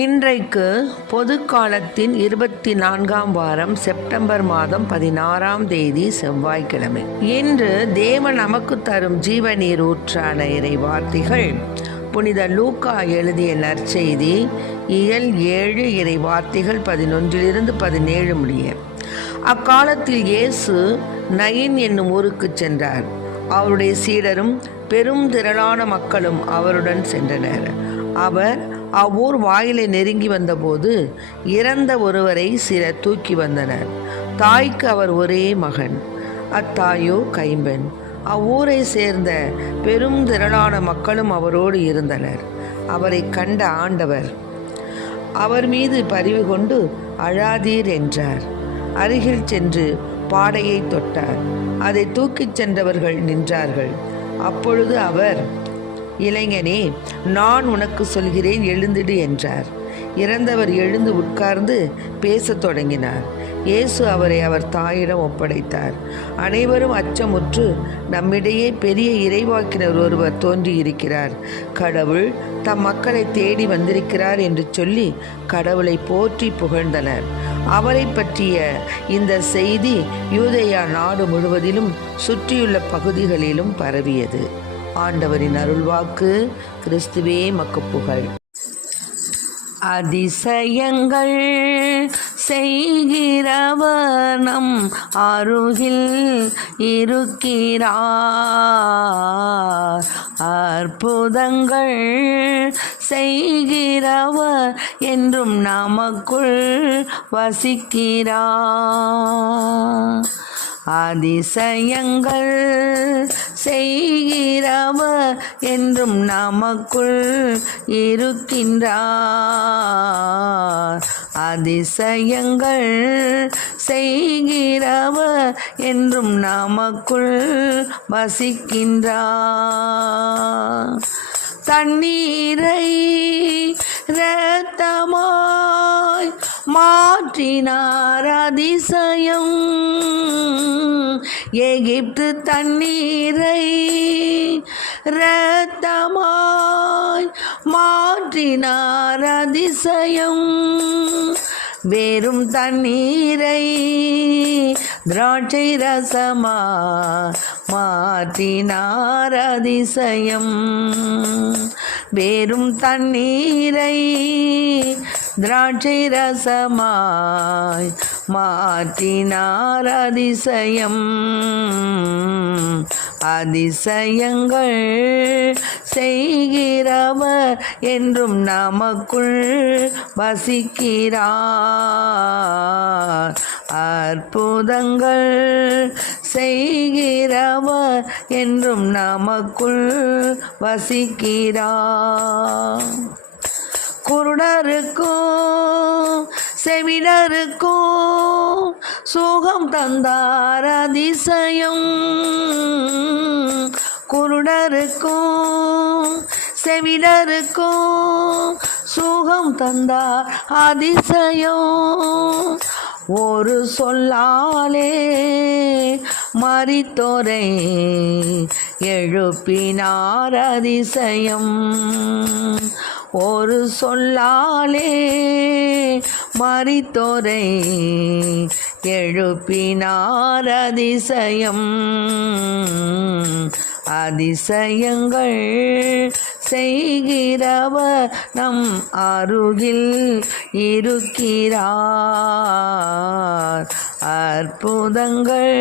இன்றைக்கு பொது காலத்தின் 24ஆம் வாரம் செப்டம்பர் மாதம் 16ஆம் தேதி செவ்வாய்க்கிழமை. இன்று தேவன் நமக்கு தரும் ஜீவநீர் ஊற்றான இறை வார்த்தைகள் புனித லூக்கா எழுதிய நற்செய்தி இயல் 7 இறை வார்த்தைகள் 11-17 முடிய. அக்காலத்தில் இயேசு நயின் என்னும் ஊருக்கு சென்றார். அவருடைய சீடரும் பெரும் திரளான மக்களும் அவருடன் சென்றனர். அவர் அவ்வூர் வாயிலை நெருங்கி வந்தபோது இறந்த ஒருவரை சிலர் தூக்கி வந்தனர். தாய்க்கு அவர் ஒரே மகன், அத்தாயோ கைம்பெண். அவ்வூரை சேர்ந்த பெரும் திரளான மக்களும் அவரோடு இருந்தனர். அவரை கண்ட ஆண்டவர் அவர் மீது பரிவு கொண்டு அழாதீர் என்றார். அருகில் சென்று பாடையை தொட்டார். அதை தூக்கிச் சென்றவர்கள் நின்றார்கள். அப்பொழுது அவர், இளைஞனே, நான் உனக்கு சொல்கிறேன், எழுந்திடு என்றார். இறந்தவர் எழுந்து உட்கார்ந்து பேசத் தொடங்கினார். இயேசு அவரை அவர் தாயிடம் ஒப்படைத்தார். அனைவரும் அச்சமுற்று, நம்மிடையே பெரிய இறைவாக்கினர் ஒருவர் தோன்றியிருக்கிறார், கடவுள் தம் மக்களை தேடி வந்திருக்கிறார் என்று சொல்லி கடவுளை போற்றி புகழ்ந்தனர். அவரை பற்றிய இந்த செய்தி யூதேயா நாடு முழுவதிலும் சுற்றியுள்ள பகுதிகளிலும் பரவியது. ஆண்டவரின் அருள்வாக்கு. கிறிஸ்துவே மக்கு புகழ். அதிசயங்கள் செய்கிறவர் நம் அருகில் இருக்கிறார். அற்புதங்கள் செய்கிறவர் என்றும் நமக்குள் வசிக்கிறார். அதிசயங்கள் செய்கிறவர் என்றும் நமக்குள் இருக்கின்றார். அதிசயங்கள் செய்கிறவர் என்றும் நமக்குள் வசிக்கின்றார். தண்ணீரை இரத்தமாய் மாற்றினார் அதிசயம். எகிப்து தண்ணீரை இரத்தமாய் மாற்றினார் அதிசயம். வெறும் தண்ணீரை திராட்சை ரசமா மாற்றினார் அதிசயம். வெறும் தண்ணீரை திராட்சை ரசமாய் மாற்றினார் அதிசயம். அதிசயங்கள் செய்கிறவர் என்றும் நமக்குள் வசிக்கிறார். அற்புதங்கள் செய்கிறவர் என்றும் நமக்குள் வசிக்கிறார். குருடருக்கும் செவிடருக்கும் சுகம் தந்தார் அதிசயம். குருடருக்கும் செவிடருக்கும் சுகம் தந்தார் அதிசயம். ஒரு சொல்லாலே மரித்தோரை எழுப்பினார் அதிசயம். ஒரு சொல்லாலே மரித்தோரை எழுப்பினார் அதிசயம். அதிசயங்கள் செய்கிறவர் நம் அருகில் இருக்கிறார். அற்புதங்கள்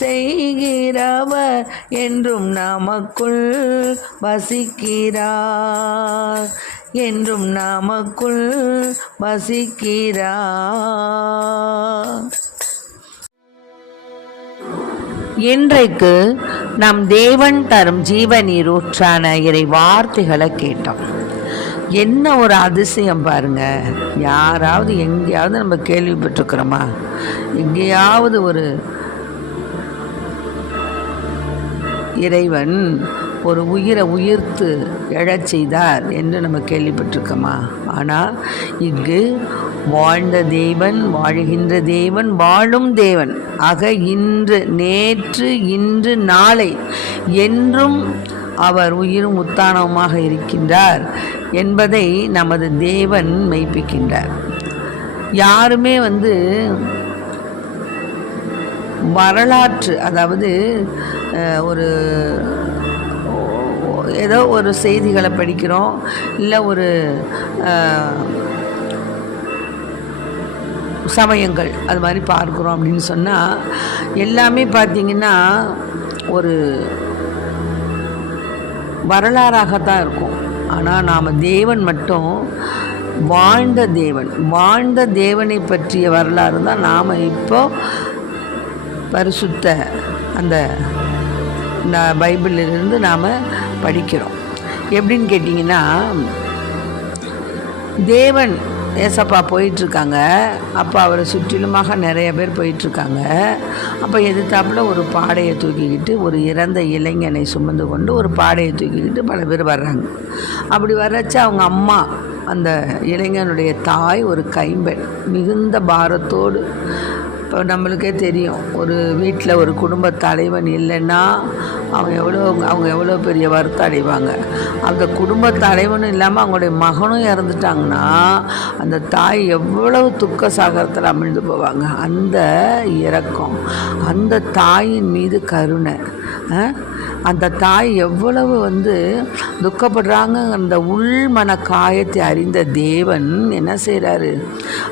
செய்கிறவர் என்றும் நமக்குள் வசிக்கிறார். என்றும் நமக்குள் வசிக்கிறார். இன்றைக்கு நம் தேவன் தரும் ஜீவநீர் ஊற்றான இறை வார்த்தைகளை கேட்டோம். என்ன ஒரு அதிசயம் பாருங்க. யாராவது எங்கேயாவது நம்ம கேள்விப்பட்டிருக்கிறோமா? எங்கேயாவது ஒரு இறைவன் ஒரு உயிரை உயிர்த்து எழச் செய்தார் என்று நம்ம கேள்விப்பட்டிருக்கோமா? ஆனால் இங்கு வாழ்ந்த தேவன், வாழ்கின்ற தேவன், வாழும் தேவன் ஆக இன்று, நேற்று, இன்று, நாளை என்றும் அவர் உயிரும் உத்தானவுமாக இருக்கின்றார். என்பதை நமது தேவன் மெய்ப்பிக்கின்றார். யாருமே வரலாற்று, அதாவது ஒரு ஏதோ ஒரு செய்திகளை படிக்கிறோம், இல்லை ஒரு சமயங்கள் அது மாதிரி பார்க்குறோம் அப்படின்னு சொன்னால் எல்லாமே பார்த்திங்கன்னா ஒரு வரலாறாகத்தான் இருக்கும். ஆனால் நாம் தேவன் மட்டும் வாழ்ந்த தேவனை பற்றிய வரலாறு தான் நாம் இப்போ பரிசுத்த அந்த பைபிளிலிருந்து நாம் படிக்கிறோம். எப்படின்னு கேட்டிங்கன்னா, தேவன் ஏசப்பா போயிட்டுருக்காங்க. அப்போ அவரை சுற்றிலுமாக நிறைய பேர் போயிட்டுருக்காங்க. அப்போ எதிர்த்தாப்புல ஒரு பாடையை தூக்கிக்கிட்டு, ஒரு இறந்த இளைஞனை சுமந்து கொண்டு ஒரு பாடையை தூக்கிக்கிட்டு பல பேர் வர்றாங்க. அப்படி வர்றச்ச அவங்க அம்மா, அந்த இளைஞனுடைய தாய் ஒரு கைம்பெண், மிகுந்த பாரத்தோடு. இப்போ நம்மளுக்கே தெரியும், ஒரு வீட்டில் ஒரு குடும்ப தலைவன் இல்லைன்னா அவங்க எவ்வளோ பெரிய வருத்தம் அடைவாங்க. அந்த குடும்ப தலைவனும் இல்லாமல் அவங்களுடைய மகனும் இறந்துட்டாங்கன்னா அந்த தாய் எவ்வளவு துக்க சாகரத்தில் அமிழ்ந்து போவாங்க. அந்த இரக்கம், அந்த தாயின் மீது கருணை, அந்த தாய் எவ்வளவு துக்கப்படுறாங்க. அந்த உள்மன காயத்தை அறிந்த தேவன் என்ன செய்கிறாரு,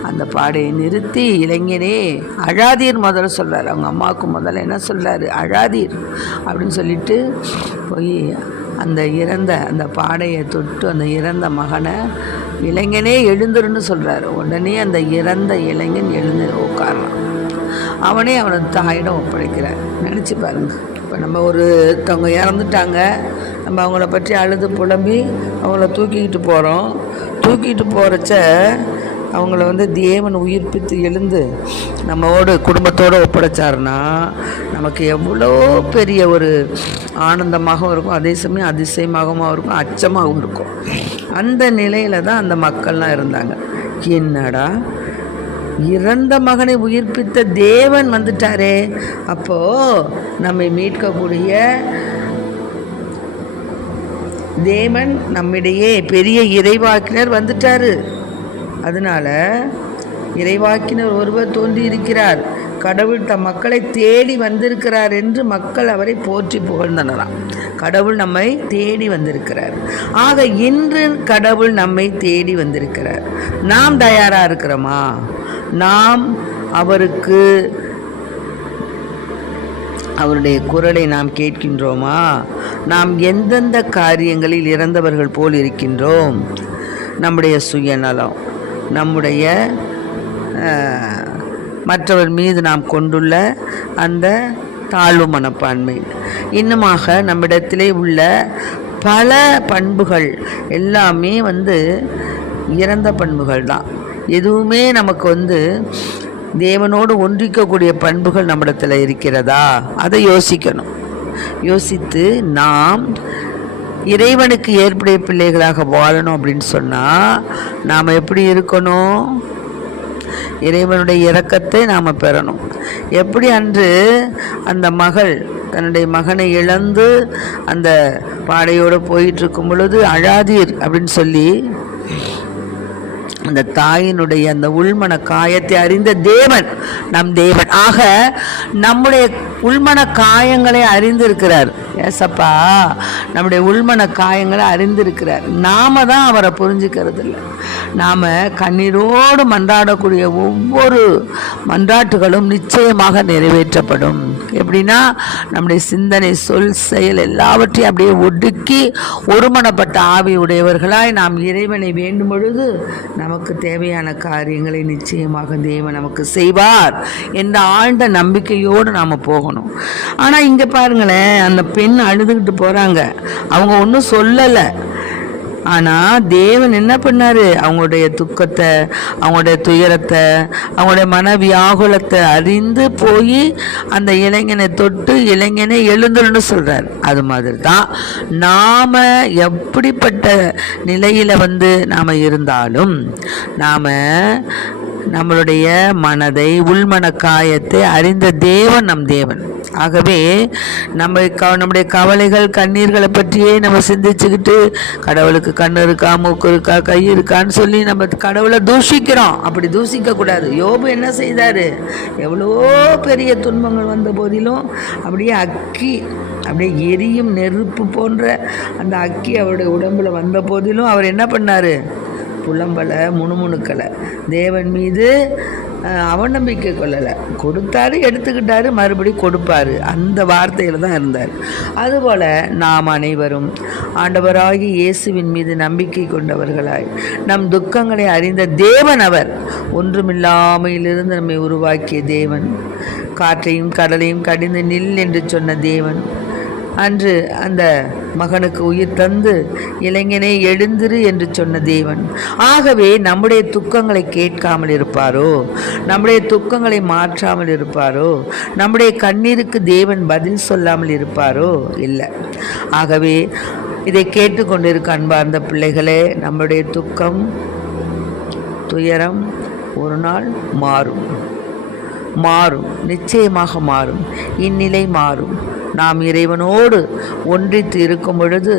அந்த பாடையை நிறுத்தி, இளைஞனே அழாதீர் முதல்ல சொல்கிறார். அவங்க அம்மாவுக்கு முதல்ல என்ன சொல்கிறாரு, அழாதீர் அப்படின்னு சொல்லிட்டு போய் அந்த பாடையை தொட்டு அந்த இறந்த மகனை, இளைஞனே எழுந்துருன்னு சொல்கிறாரு. உடனே அந்த இறந்த இளைஞன் எழுந்து உட்கார்றான். அவனே அவனது தாயிடம் ஒப்படைக்கிறார். நினச்சி பாருங்க, இப்போ நம்ம ஒருத்தவங்க இறந்துட்டாங்க, நம்ம அவங்கள பற்றி அழுது புலம்பி அவங்கள தூக்கிக்கிட்டு போகிறோம். தூக்கிட்டு போகிறச்ச அவங்கள தேவன் உயிர்ப்பித்து எழுந்து நம்மோடு குடும்பத்தோடு ஒப்படைச்சாருன்னா நமக்கு எவ்வளோ பெரிய ஒரு ஆனந்தமாகவும் இருக்கும், அதே சமயம் அதிசயமாகவும் இருக்கும், அச்சமாகவும் இருக்கும். அந்த நிலையில் தான் அந்த மக்கள்லாம் இருந்தாங்க. என்னடா, இறந்த மகனை உயிர்ப்பித்த தேவன் வந்துட்டாரே, அப்போது நம்மை மீட்கக்கூடிய தேவன் நம்மிடையே பெரிய இறைவாக்கினர் வந்துட்டாரு. அதனால் இறைவாக்கினர் ஒருவர் தோன்றி இருக்கிறார், கடவுள் தம் மக்களை தேடி வந்திருக்கிறார் என்று மக்கள் அவரை போற்றி புகழ்ந்தனராம். கடவுள் நம்மை தேடி வந்திருக்கிறார். ஆக இன்று கடவுள் நம்மை தேடி வந்திருக்கிறார். நாம் தயாராக இருக்கிறோமா? நாம் அவருடைய குரலை நாம் கேட்கின்றோமா? நாம் எந்தெந்த காரியங்களில் இறந்தவர்கள் போல் இருக்கின்றோம்? நம்முடைய சுயநலம், நம்முடைய மற்றவர் மீது நாம் கொண்டுள்ள அந்த தாழ்வு மனப்பான்மை, இன்னுமாக நம்மிடத்திலே உள்ள பல பண்புகள் எல்லாமே இறந்த பண்புகள் தான். எதுவுமே நமக்கு தேவனோடு ஒன்றிக்கக்கூடிய பண்புகள் நம்மிடத்தில் இருக்கிறதா? அதை யோசிக்கணும். யோசித்து நாம் இறைவனுக்கு ஏற்புடைய பிள்ளைகளாக வாழணும் அப்படின்னு சொன்னால் நாம் எப்படி இருக்கணும்? இறைவனுடைய இரக்கத்தை நாம் பெறணும். எப்படி அன்று அந்த மகள் தன்னுடைய மகனை இழந்து அந்த பாடையோடு போயிட்டுருக்கும் பொழுது அழாதீர் அப்படின்னு சொல்லி அந்த தாயினுடைய அந்த உள்மன காயத்தை அறிந்த தேவன் நம் தேவன். ஆக நம்முடைய உள்மன காயங்களை அறிந்திருக்கிறார் ஏசப்பா. நம்முடைய உள்மன காயங்களை அறிந்திருக்கிறார். நாம தான் அவரை புரிஞ்சுக்கிறது இல்லை. நாம் கண்ணீரோடு மன்றாடக்கூடிய ஒவ்வொரு மன்றாட்டுகளும் நிச்சயமாக நிறைவேற்றப்படும். எப்படின்னா, நம்முடைய சிந்தனை, சொல், செயல் எல்லாவற்றையும் அப்படியே ஒடுக்கி ஒருமனப்பட்ட ஆவி உடையவர்களாய் நாம் இறைவனை வேண்டும் பொழுது நமக்கு தேவையான காரியங்களை நிச்சயமாக தேவன் நமக்கு செய்வார் என்ற ஆழ்ந்த நம்பிக்கையோடு நாம் போகணும். ஆனால் இங்கே பாருங்களேன், அந்த பெண் அழுதுகிட்டு போகிறாங்க. அவங்க ஒன்றும் சொல்லலை. ஆனால் தேவன் என்ன பண்ணார்? அவங்களுடைய துக்கத்தை, அவங்களுடைய துயரத்தை, அவங்களுடைய மனவியாகுலத்தை அறிந்து போய் அந்த இளைஞனை தொட்டு இளைஞனை எழுந்துன்னு சொல்கிறார். அது மாதிரி தான் நாம் எப்படிப்பட்ட நிலையில் நாம் இருந்தாலும் நாம் நம்மளுடைய மனதை, உள்மன காயத்தை அறிந்த தேவன் நம் தேவன். ஆகவே நம்முடைய கவலைகள், கண்ணீர்களை பற்றியே நம்ம சிந்திச்சுக்கிட்டு கடவுளுக்கு கண்ணு இருக்கா, மூக்கு இருக்கா, கை இருக்கான்னு சொல்லி நம்ம கடவுளை தூஷிக்கிறோம். அப்படி தூஷிக்கக்கூடாது. யோபு என்ன செய்தார்? எவ்வளோ பெரிய துன்பங்கள் வந்த போதிலும் அப்படியே அப்படியே எரியும் நெருப்பு போன்ற அந்த அக்கி அவருடைய உடம்புல வந்த போதிலும் அவர் என்ன பண்ணார்? புலம்பலை, முணுமுணுக்கலை, தேவன் மீது அவநம்பிக்கை கொள்ளலை. கொடுத்தாரு, எடுத்துக்கிட்டாரு, மறுபடி கொடுப்பார். அந்த வார்த்தையில் தான் இருந்தார். அதுபோல் நாம் அனைவரும் ஆண்டவராகி இயேசுவின் மீது நம்பிக்கை கொண்டவர்களாய் நம் துக்கங்களை அறிந்த தேவன் அவர். ஒன்றுமில்லாமையிலிருந்து நம்மை உருவாக்கிய தேவன், காற்றையும் கடலையும் கடிந்து நில் என்று சொன்ன தேவன், அன்று அந்த மகனுக்கு உயிர் தந்து இளைஞனை எழுந்திரு என்று சொன்ன தேவன். ஆகவே நம்முடைய துக்கங்களை கேட்காமல் இருப்பாரோ? நம்முடைய துக்கங்களை மாற்றாமல் இருப்பாரோ? நம்முடைய கண்ணீருக்கு தேவன் பதில் சொல்லாமல் இருப்பாரோ? இல்லை. ஆகவே இதை கேட்டுக்கொண்டிருக்க அன்பார்ந்த பிள்ளைகளே, நம்முடைய துக்கம், துயரம் ஒரு நாள் மாறும், நிச்சயமாக மாறும். இந்நிலை மாறும். நாம் இறைவனோடு ஒன்றித்து இருக்கும் பொழுது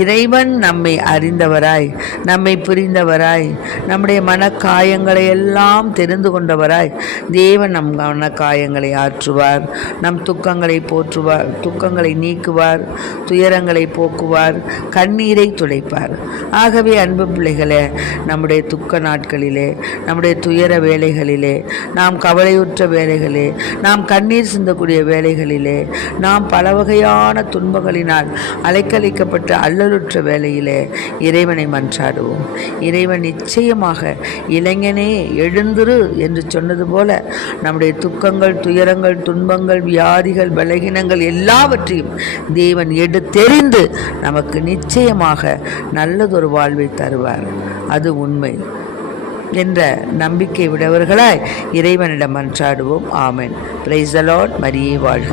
இறைவன் நம்மை அறிந்தவராய், நம்மை புரிந்தவராய், நம்முடைய மனக்காயங்களை எல்லாம் தெரிந்து கொண்டவராய் தேவன் நம் மனக்காயங்களை ஆற்றுவார், நம் துக்கங்களை போற்றுவார், துக்கங்களை நீக்குவார், துயரங்களை போக்குவார், கண்ணீரை துடைப்பார். ஆகவே அன்பு பிள்ளைகளே, நம்முடைய துக்க நாட்களிலே, நம்முடைய துயர வேளைகளிலே, நாம் கவலையுற்ற வேளைகளே, நாம் கண்ணீர் சிந்தக்கூடிய வேளைகளிலே, நாம் பல வகையான துன்பங்களினால் அலைக்கழிக்கப்பட்ட அல்லலுற்ற வேளையிலே இறைவனை மன்றாடுவோம். இறைவன் நிச்சயமாக இளைஞனே எழுந்திரு என்று சொன்னது போல நம்முடைய துக்கங்கள், துயரங்கள், துன்பங்கள், வியாதிகள், பலகீனங்கள் எல்லாவற்றையும் தேவன் எடுத்தெறிந்து நமக்கு நிச்சயமாக நல்லதொரு வாழ்வை தருவார். அது உண்மை என்ற நம்பிக்கை விடவர்களாய் இறைவனிடம் மன்றாடுவோம். ஆமென். Praise the lord. மரியே வாழ்க.